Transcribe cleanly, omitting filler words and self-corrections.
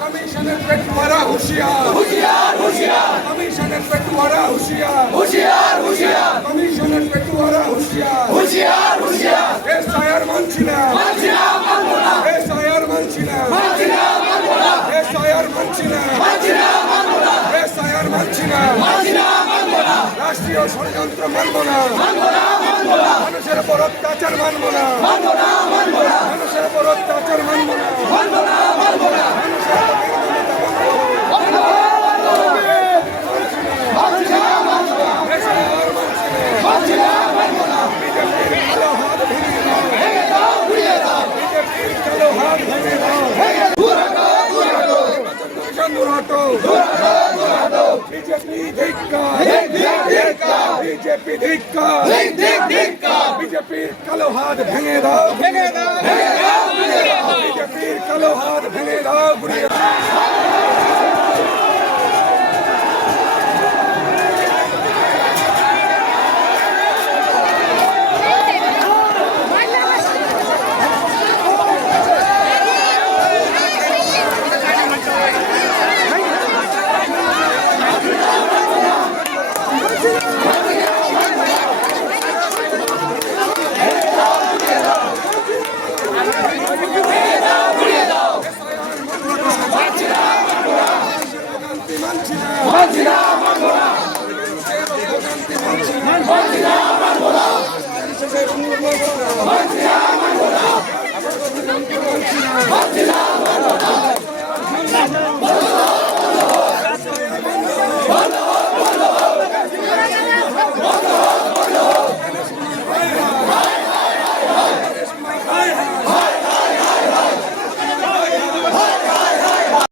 কমিশনের পেটুয়ারা হুঁশিয়ার কমিশনের পেটুয়ারা হুঁশিয়ার কমিশনের পেটুয়ারা হুঁশিয়ার এসআইআর মানছি না এসআইআর মানছি না এসআইআর মানছি না এসআইআর মানছি না রাষ্ট্রীয় ষড়যন্ত্র মানব না মানুষের উপর অত্যাচার মানব না মানুষের উপর অত্যাচার মানব না বিজেপির কালো হাত ভেঙে দাও বিজেপির কালো হাত ভেঙে দাও